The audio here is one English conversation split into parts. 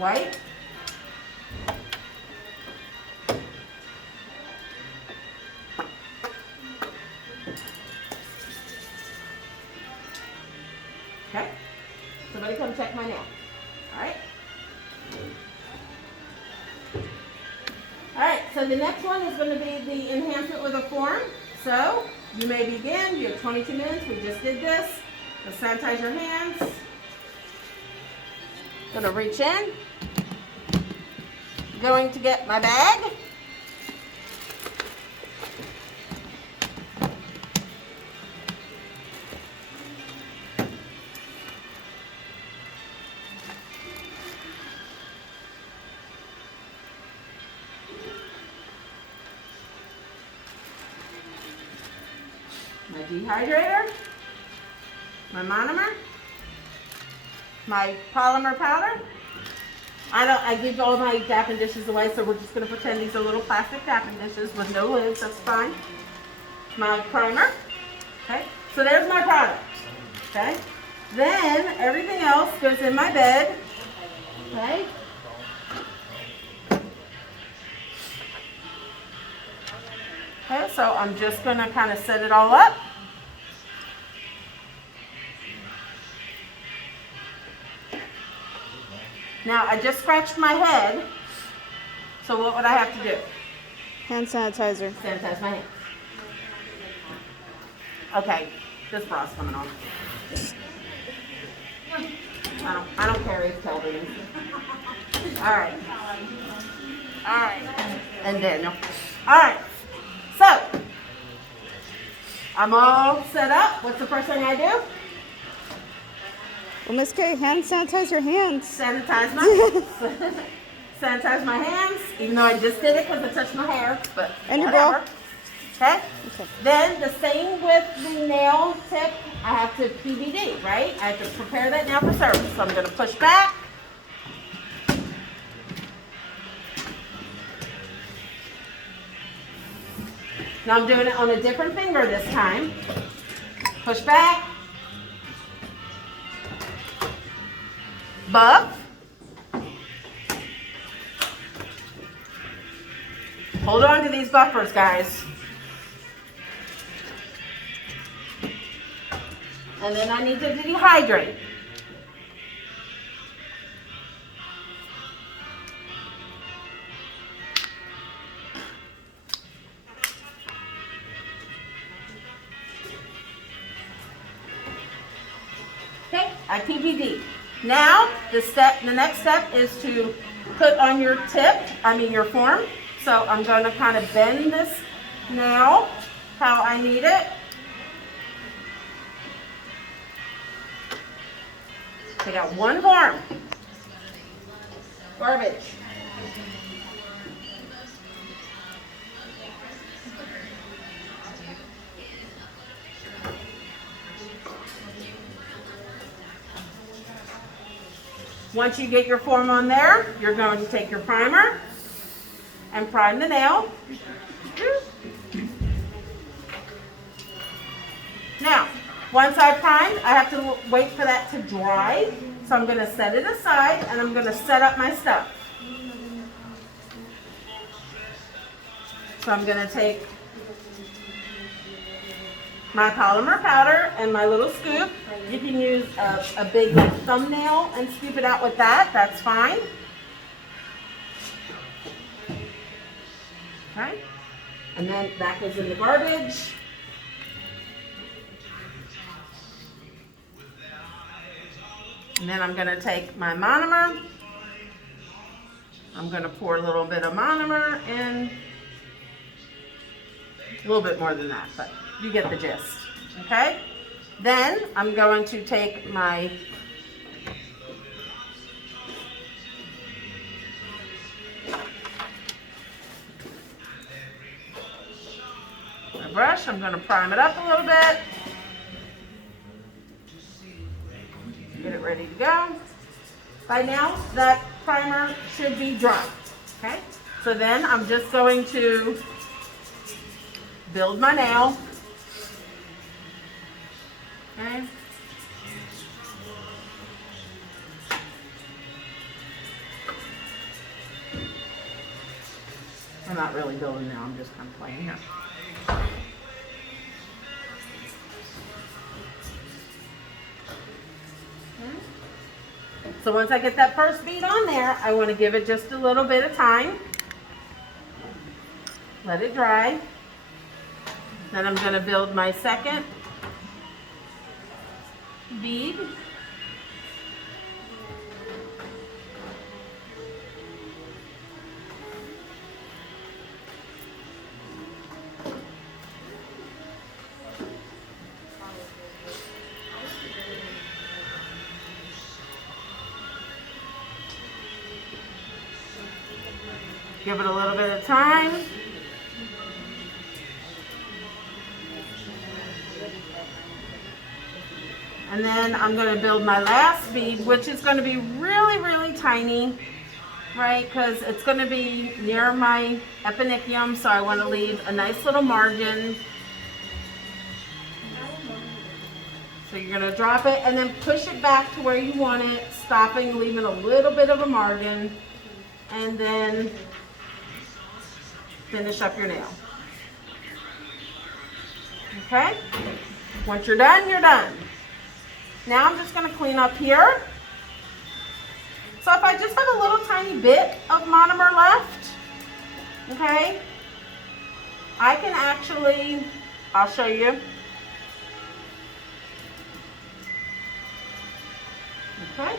white. Okay, somebody come check my nail. All right. All right, so the next one is going to be the enhancement with a form. So you may begin. You have 22 minutes. We just did this. Let's sanitize your hands. Going to reach in. Going to get my bag. My dehydrator, my monomer, my polymer powder. I give all my tapping dishes away, so we're just going to pretend these are little plastic tapping dishes with no lids. That's fine. My primer. Okay, so there's my product. Okay, then everything else goes in my bed. Okay. Okay, so I'm just going to kind of set it all up. Now, I just scratched my head, so what would I have to do? Hand sanitizer. Sanitize my hands. Okay, this bra's coming on. I don't carry television. All right. All right. And Daniel. All right. So, I'm all set up. What's the first thing I do? Well, Miss Kay, hand sanitize your hands. Sanitize my hands. Sanitize my hands, even though I just did it because I touched my hair. But And your whatever. bra. Okay? Okay. Then the same with the nail tip. I have to PVD, right? I have to prepare that nail for service. So I'm going to push back. Now I'm doing it on a different finger this time. Push back. Buff. Hold on to these buffers, guys. And then I need to dehydrate. Okay, I PVD. Now, the next step is to put on your your form. So I'm going to kind of bend this nail how I need it. I got one form. Garbage. Once you get your form on there, you're going to take your primer and prime the nail. Now, once I primed, I have to wait for that to dry. So I'm going to set it aside and I'm going to set up my stuff. So I'm going to take my polymer powder and my little scoop. You can use a big thumbnail and scoop it out with that. That's fine. Okay. And then that goes in the garbage. And then I'm going to take my monomer. I'm going to pour a little bit of monomer in. A little bit more than that, but you get the gist. Okay? Then I'm going to take my brush. I'm going to prime it up a little bit. Get it ready to go. By now, that primer should be dry. Okay? So then I'm just going to build my nail. Okay? not really building now, I'm just kind of playing here. So once I get that first bead on there, I want to give it just a little bit of time. Let it dry. Then I'm going to build my second bead. Give it a little bit of time. And then I'm going to build my last bead, which is going to be really, really tiny, right? Because it's going to be near my eponychium, so I want to leave a nice little margin. So you're going to drop it and then push it back to where you want it, stopping, leaving a little bit of a margin, and then finish up your nail. Okay? Once you're done, you're done. Now I'm just going to clean up here. So if I just have a little tiny bit of monomer left, okay, I can actually, I'll show you. Okay.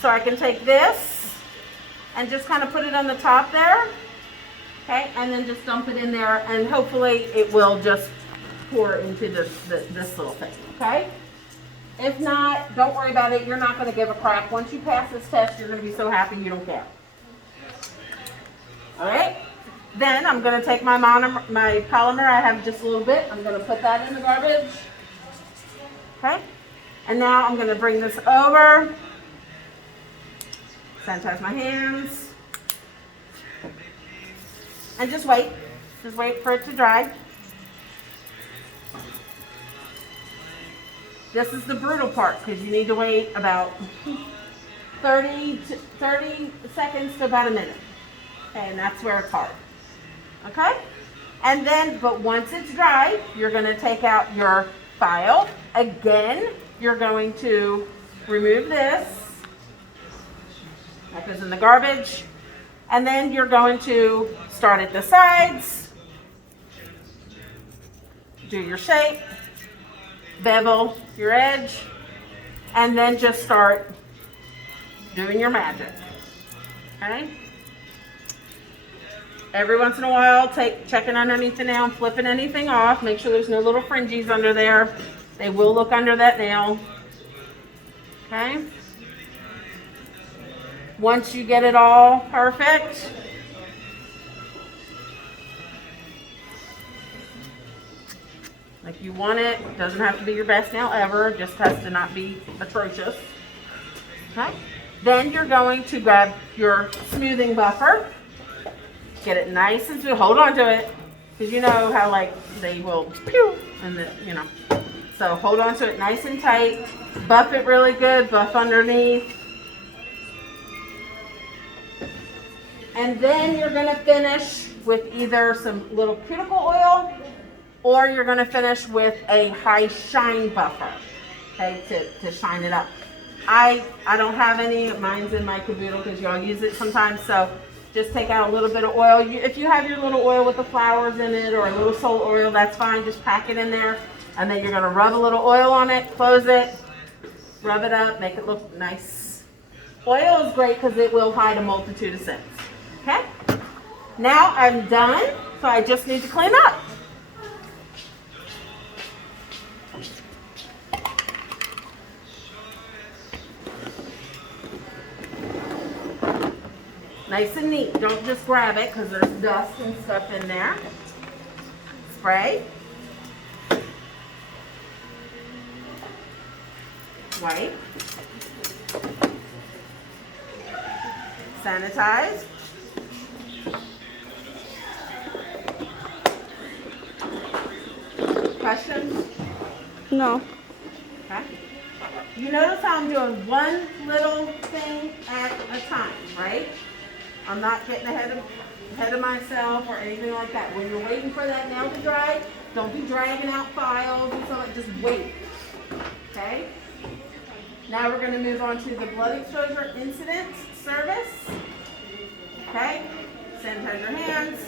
So I can take this and just kind of put it on the top there. Okay, and then just dump it in there, and hopefully it will just pour into this little thing, okay? If not, don't worry about it. You're not going to give a crap. Once you pass this test, you're going to be so happy you don't care. All right? Then I'm going to take my polymer. I have just a little bit. I'm going to put that in the garbage. Okay? And now I'm going to bring this over. Sanitize my hands. And just wait. Just wait for it to dry. This is the brutal part because you need to wait about 30 seconds to about a minute. Okay, and that's where it's hard. Okay? And then, but once it's dry, you're going to take out your file. Again, you're going to remove this. That goes in the garbage. And then you're going to start at the sides, do your shape, bevel your edge, and then just start doing your magic. Okay? Every once in a while, checking underneath the nail and flipping anything off. Make sure there's no little fringes under there. They will look under that nail. Okay? Once you get it all perfect, like you want it, doesn't have to be your best nail ever, just has to not be atrocious. Okay? Then you're going to grab your smoothing buffer, get it nice and smooth, hold on to it, because you know how like they will pew, and so hold on to it nice and tight, buff it really good, buff underneath. And then you're going to finish with either some little cuticle oil, or you're going to finish with a high shine buffer, okay, to shine it up. I don't have any. Mine's in my caboodle because y'all use it sometimes. So just take out a little bit of oil. If you have your little oil with the flowers in it or a little soul oil, that's fine. Just pack it in there. And then you're going to rub a little oil on it, close it, rub it up, make it look nice. Oil is great because it will hide a multitude of sins. Okay? Now I'm done, so I just need to clean up. Nice and neat. Don't just grab it because there's dust and stuff in there. Spray. Wipe. Sanitize. Questions? No. Okay. You notice how I'm doing one little thing at a time, right? I'm not getting ahead of myself or anything like that. When you're waiting for that nail to dry, don't be dragging out files and stuff. Just wait. Okay? Now we're going to move on to the blood exposure incident service. Okay? Sanitize your hands.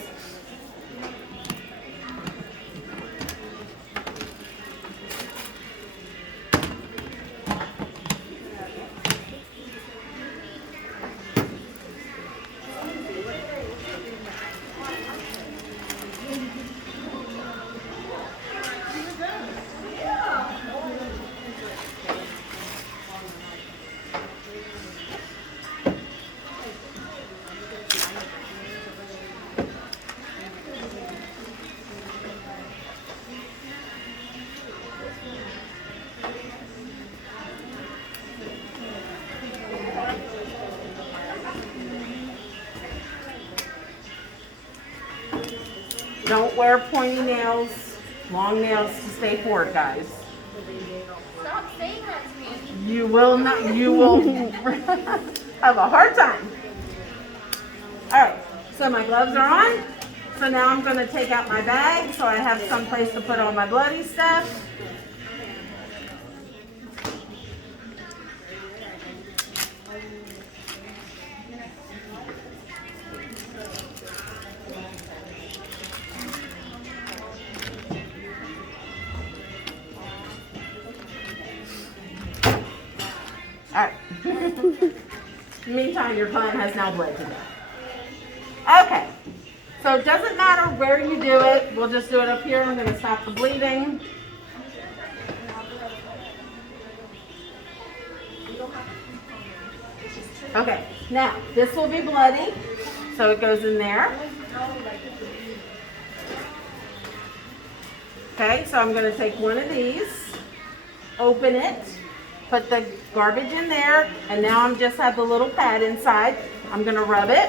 Don't wear pointy nails, long nails to stay forward, guys. Stop saying that to me. You will not, you will have a hard time. All right, so my gloves are on. So now I'm going to take out my bag so I have some place to put all my bloody stuff. All right. Meantime, your client has now bled to death. Okay. So it doesn't matter where you do it. We'll just do it up here. I'm going to stop the bleeding. Okay. Now, this will be bloody. So it goes in there. Okay. So I'm going to take one of these, open it, put the garbage in there, and now I'm just have the little pad inside. I'm going to rub it,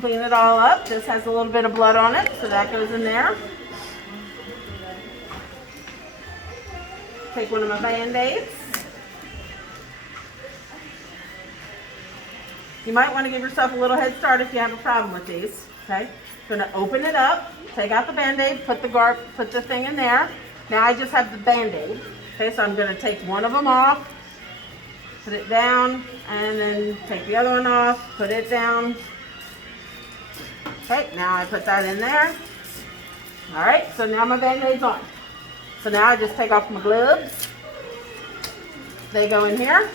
clean it all up. This has a little bit of blood on it, so that goes in there. Take one of my Band-Aids. You might want to give yourself a little head start if you have a problem with these. Okay, going to open it up, take out the Band-Aid, put the thing in there. Now I just have the Band-Aid. Okay, so I'm going to take one of them off, put it down, and then take the other one off, put it down. Okay, now I put that in there. All right, so now my Band-Aid's on. So now I just take off my gloves. They go in here.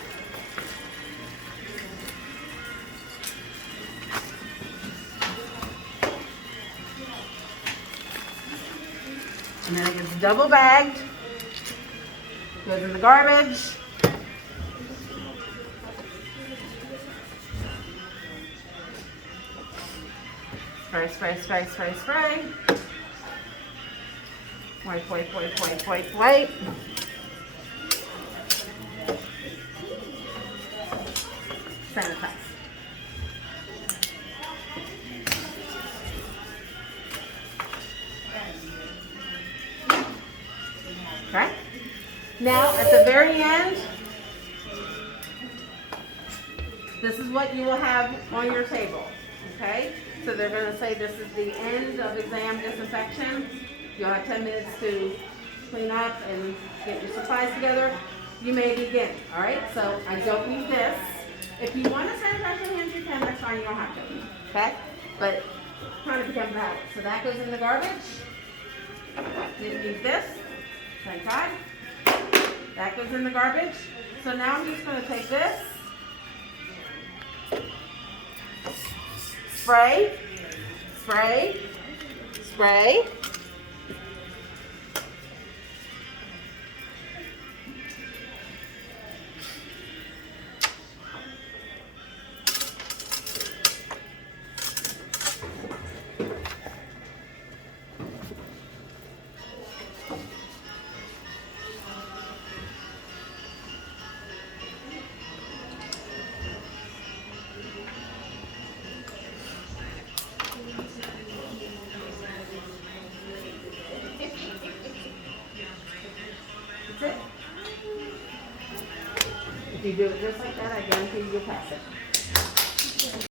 And then it gets double bagged. Goes in the garbage. Spray, spray, spray, spray, spray. Wipe, wipe, wipe, wipe, wipe, wipe. Sanitize. Okay. Now, at the very end, this is what you will have on your table, okay? So they're going to say this is the end of exam disinfection. You'll have 10 minutes to clean up and get your supplies together. You may begin, all right? So I don't need this. If you want to sanitize your hands, you can. That's fine. You don't have to, okay? But kind of becomes a habit. So that goes in the garbage. Didn't need this. Thank God. That goes in the garbage. So now I'm just going to take this, spray, spray, spray. If you do it just like that, I guarantee you'll pass it.